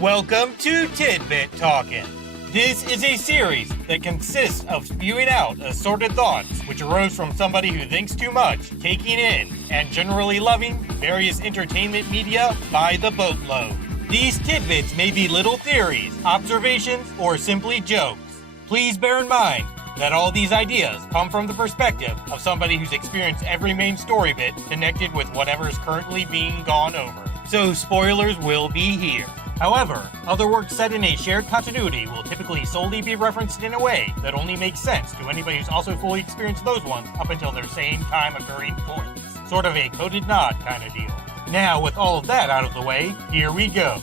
Welcome to Tidbit Talkin. This is a series that consists of spewing out assorted thoughts which arose from somebody who thinks too much, taking in, and generally loving various entertainment media by the boatload. These tidbits may be little theories, observations, or simply jokes. Please bear in mind that all these ideas come from the perspective of somebody who's experienced every main story bit connected with whatever is currently being gone over. So spoilers will be here. However, other works set in a shared continuity will typically solely be referenced in a way that only makes sense to anybody who's also fully experienced those ones up until their same time occurring points. Sort of a coded nod kind of deal. Now, with all of that out of the way, here we go.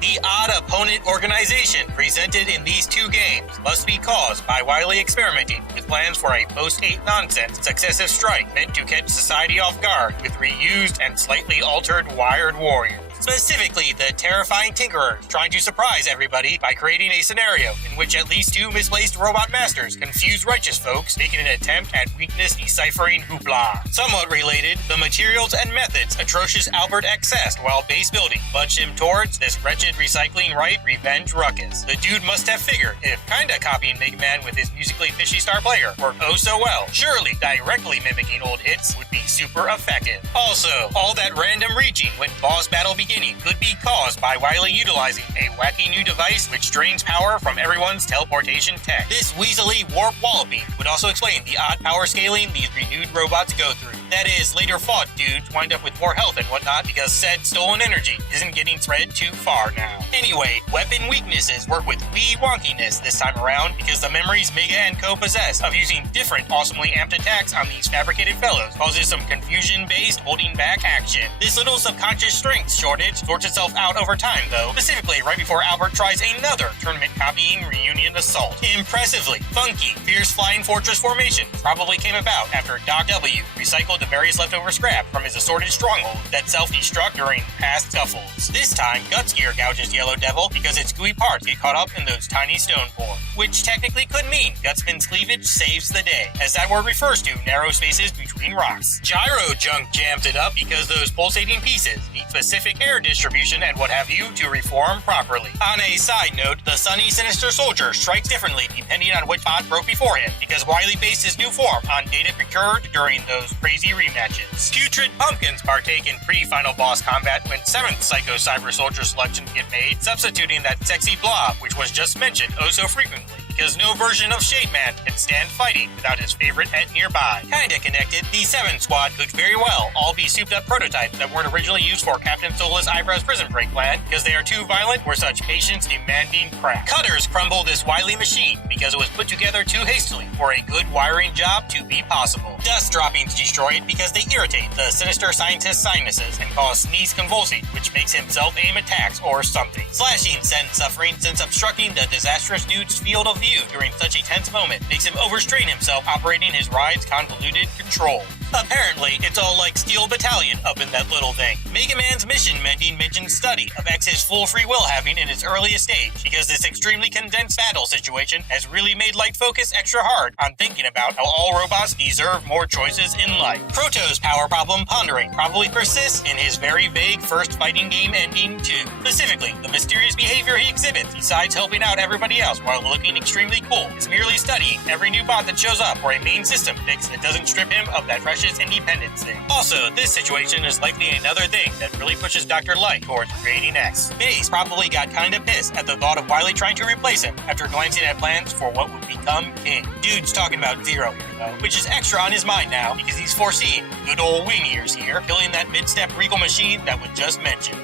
The odd opponent organization presented in these two games must be caused by wily experimenting with plans for a post-8 nonsense successive strike meant to catch society off guard with reused and slightly altered wired warriors. Specifically, the terrifying tinkerers trying to surprise everybody by creating a scenario in which at least two misplaced robot masters confuse righteous folks, making an attempt at weakness deciphering hoopla. Somewhat related, the materials and methods atrocious Albert accessed while base building plunged him towards this wretched recycling right revenge ruckus. The dude must have figured if kinda copying Mega Man with his musically fishy star player worked oh so well, surely directly mimicking old hits would be super effective. Also, all that random reaching when boss battle began could be caused by wily utilizing a wacky new device which drains power from everyone's teleportation tech. This weaselly warp walloping would also explain the odd power scaling these renewed robots go through. That is, later fought dudes wind up with more health and whatnot because said stolen energy isn't getting spread too far now. Anyway, weapon weaknesses work with wee wonkiness this time around because the memories Mega and Co possess of using different awesomely amped attacks on these fabricated fellows causes some confusion-based holding back action. This little subconscious strength shortage sorts itself out over time though, specifically right before Albert tries another tournament copying reunion assault. Impressively, funky, fierce flying fortress formation probably came about after Doc W recycled the various leftover scrap from his assorted stronghold that self-destruct during past scuffles. This time, Guts Gear gouges Yellow Devil because its gooey parts get caught up in those tiny stone forms, which technically could mean Gutsman's cleavage saves the day, as that word refers to narrow spaces between rocks. Gyro Junk jams it up because those pulsating pieces need specific air distribution and what have you to reform properly. On a side note, the Sunny Sinister Soldier strikes differently depending on which pot broke before him, because Wily based his new form on data procured during those crazy rematches. Putrid Pumpkins partake in pre-final boss combat when 7th Psycho Cyber Soldier selections get made, substituting that sexy blob which was just mentioned oh so frequently, because no version of Shade Man can stand fighting without his favorite pet nearby. Kinda connected, the 7 squad could very well all be souped up prototypes that weren't originally used for Captain Soulless Eyebrows prison break plan because they are too violent for such patience-demanding crap. Cutters crumble this wily machine because it was put together too hastily for a good wiring job to be possible. Dust droppings destroy it because they irritate the sinister scientist's sinuses and cause sneeze convulsing, which makes him self-aim attacks or something. Slashing sends suffering since obstructing the disastrous dude's field of view during such a tense moment makes him overstrain himself operating his ride's convoluted control. Apparently, it's all like Steel Battalion up in that little thing. Mega Man's mission mending mentions study of X's full free will having in its earliest stage because this extremely condensed battle situation has really made Light focus extra hard on thinking about how all robots deserve more choices in life. Proto's power problem pondering probably persists in his very vague first fighting game ending too. Specifically, the mysterious behavior he exhibits besides helping out everybody else while looking extremely cool is merely studying every new bot that shows up for a main system fix that doesn't strip him of that precious independence thing. Also, this situation is likely another thing that really pushes Dr. Light towards creating X. Base probably got kinda pissed at the thought of Wily trying to replace him after glancing at plans for what would become King. Dude's talking about Zero here though, which is extra on his mind now because he's foreseeing good old wing ears here, killing that mid-step regal machine that was just mentioned.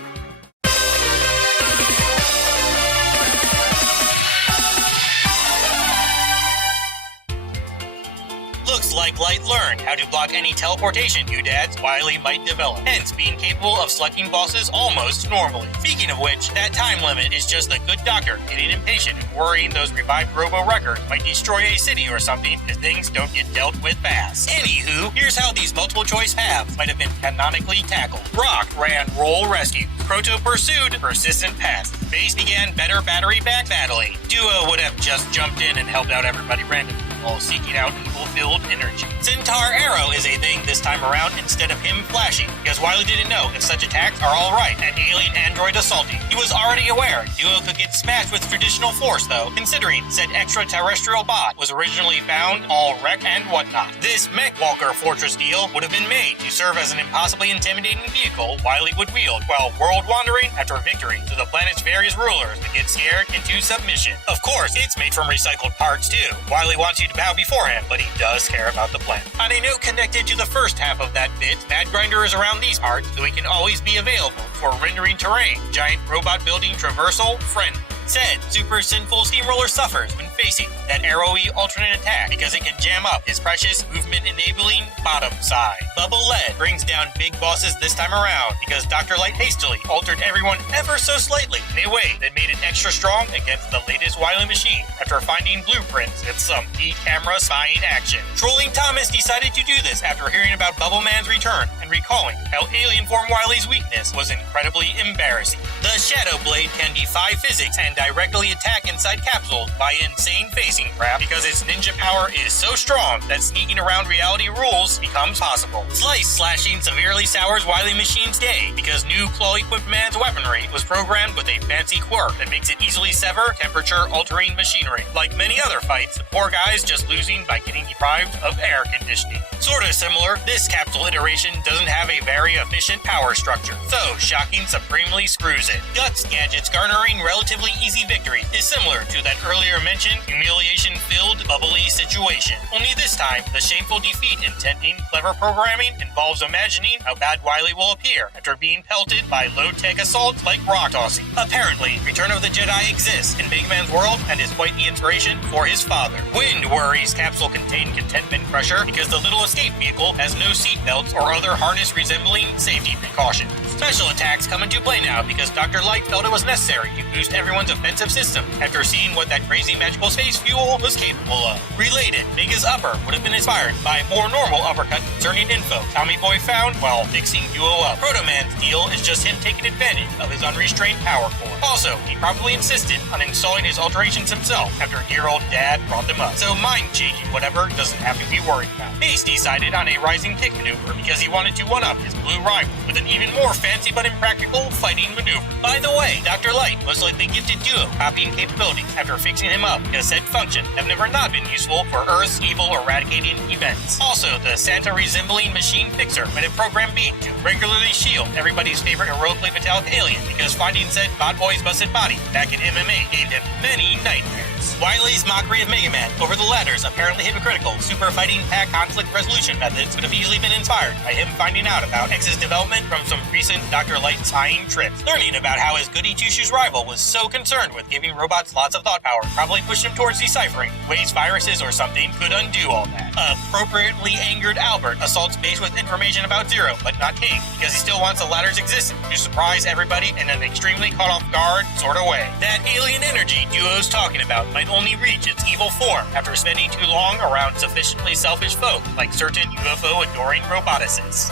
Looks like Light learned how to block any teleportation doodads Wily might develop, hence being capable of selecting bosses almost normally. Speaking of which, that time limit is just the good doctor getting impatient and worrying those revived robo-wreckers might destroy a city or something if things don't get dealt with fast. Anywho, here's how these multiple choice paths might have been canonically tackled. Rock ran roll rescue. Proto pursued persistent paths. Base began better battery back battling. Duo would have just jumped in and helped out everybody randomly. while seeking out evil-filled energy. Centaur Arrow is a thing this time around instead of him flashing, because Wily didn't know if such attacks are alright and alien android assaulting. He was already aware Duo could get smashed with traditional force though, considering said extraterrestrial bot was originally found all wrecked and whatnot. This mech walker fortress deal would have been made to serve as an impossibly intimidating vehicle Wily would wield while world wandering after victory to the planet's various rulers to get scared into submission. Of course, it's made from recycled parts too. Wily wants you to bow before him, but he does care about the planet. On a note connected to the first half of that bit, Mad Grinder is around these parts, so he can always be available for rendering terrain. Giant robot building traversal, friend. Said Super Sinful Steamroller suffers when facing that arrowy alternate attack because it can jam up his precious movement-enabling bottom side. Bubble Lead brings down big bosses this time around because Dr. Light hastily altered everyone ever so slightly in a way that made it extra strong against the latest Wily machine after finding blueprints and some deep camera spying action. Trolling Thomas decided to do this after hearing about Bubble Man's return and recalling how alien form Wily's weakness was incredibly embarrassing. The Shadow Blade can defy physics and directly attack inside capsules by insane phasing crap because its ninja power is so strong that sneaking around reality rules becomes possible. Slice slashing severely sours Wily Machine's day because new claw-equipped man's weaponry was programmed with a fancy quirk that makes it easily sever temperature-altering machinery. Like many other fights, the poor guy's just losing by getting deprived of air conditioning. Sorta similar, this capsule iteration doesn't have a very efficient power structure, so Shocking supremely screws it. Guts Gadget's garnering relatively easy victory is similar to that earlier mentioned humiliation-filled bubbly situation. Only this time, the shameful defeat intending clever programming involves imagining how bad Wily will appear after being pelted by low-tech assaults like rock tossing. Apparently, Return of the Jedi exists in Big Man's world and is quite the inspiration for his father. Wind worries capsule contained contentment crusher because the little escape vehicle has no seatbelts or other harness-resembling safety precautions. Special attacks come into play now because Dr. Light felt it was necessary to boost everyone's offensive system after seeing what that crazy magical space fuel was capable of. Related, Mega's upper would have been inspired by a more normal uppercut concerning info Tommy Boy found while fixing Duo up. Proto Man's deal is just him taking advantage of his unrestrained power core. Also, he probably insisted on installing his alterations himself after dear old dad brought them up, so mind-changing whatever doesn't have to be worried about. Ace decided on a rising kick maneuver because he wanted to one-up his blue rival with an even more fancy but impractical fighting maneuver. By the way, Dr. Light most likely gifted Duo copying capabilities after fixing him up because said function have never not been useful for Earth's evil eradicating events. Also, the Santa-resembling machine fixer might have programmed Beat to regularly shield everybody's favorite heroically metallic alien because finding said bot boy's busted body back in MMA gave him many nightmares. Wily's mockery of Mega Man over the latter's apparently hypocritical super fighting pack conflict resolution methods could have easily been inspired by him finding out about X's development from some recent Dr. Light spying trips. Learning about how his goody two-shoes rival was so concerned with giving robots lots of thought power probably pushed him towards deciphering ways viruses or something could undo all that. Appropriately angered Albert assaults base with information about Zero, but not King, because he still wants the latter's existence to surprise everybody in an extremely caught off guard sort of way. That alien energy Duo's talking about might only reach its evil form after spending too long around sufficiently selfish folk like certain UFO-adoring roboticists.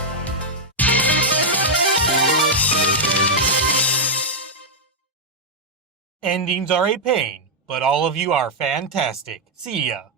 Endings are a pain, but all of you are fantastic. See ya.